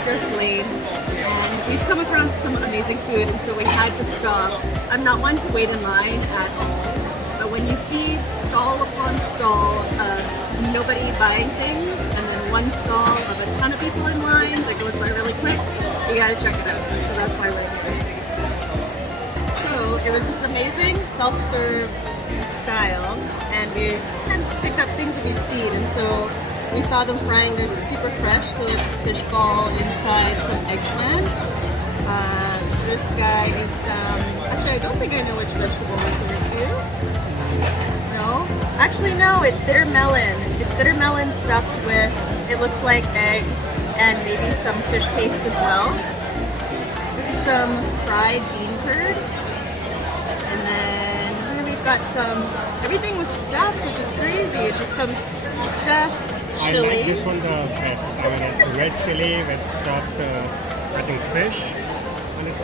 Address Lane. We've come across some amazing food, and so we had to stop. I'm not one to wait in line at all, but when you see stall upon stall of nobody buying things, and then one stall of a ton of people in line that goes by really quick, you gotta check it out. So that's why we're here. So it was this amazing self-serve style, and we kind of just picked up things that we've seen, and so we saw them frying. They're super fresh, so it's a fish ball inside some eggplant. This guy is actually I don't think I know which vegetable this is. No? Actually no, it's bitter melon. It's bitter melon stuffed with, it looks like egg and maybe some fish paste as well. This is some fried bean curd. And then we've got some, everything was stuffed, which is crazy. It's just some stuffed chili. I like this one the best. I mean, it's red chili with stuffed, I think, fish. And it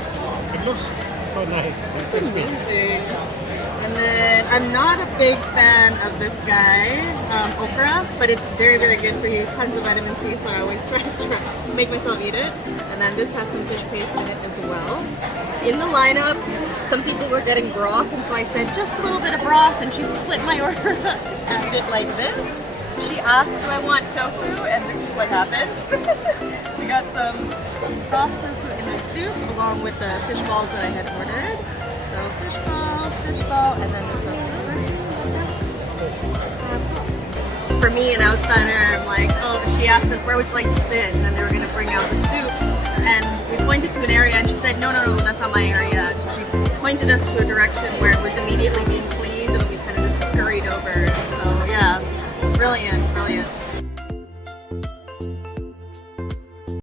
looks so nice. It's amazing. And then I'm not a big fan of this guy, okra, but it's very, very good for you. Tons of vitamin C, so I always try to make myself eat it. And then this has some fish paste in it as well. In the lineup, some people were getting broth, and so I said just a little bit of broth, and she split my order up and did it like this. She asked, do I want tofu? And this is what happened. We got some soft tofu in the soup along with the fish balls that I had ordered. So fish ball, and then the tofu. For me, an outsider, I'm like, oh, she asked us, where would you like to sit? And then they were going to bring out the soup. And we pointed to an area, and she said, no, that's not my area. And so she pointed us to a direction where it was immediately being cleaned, and we kind of just scurried over. So yeah, brilliant.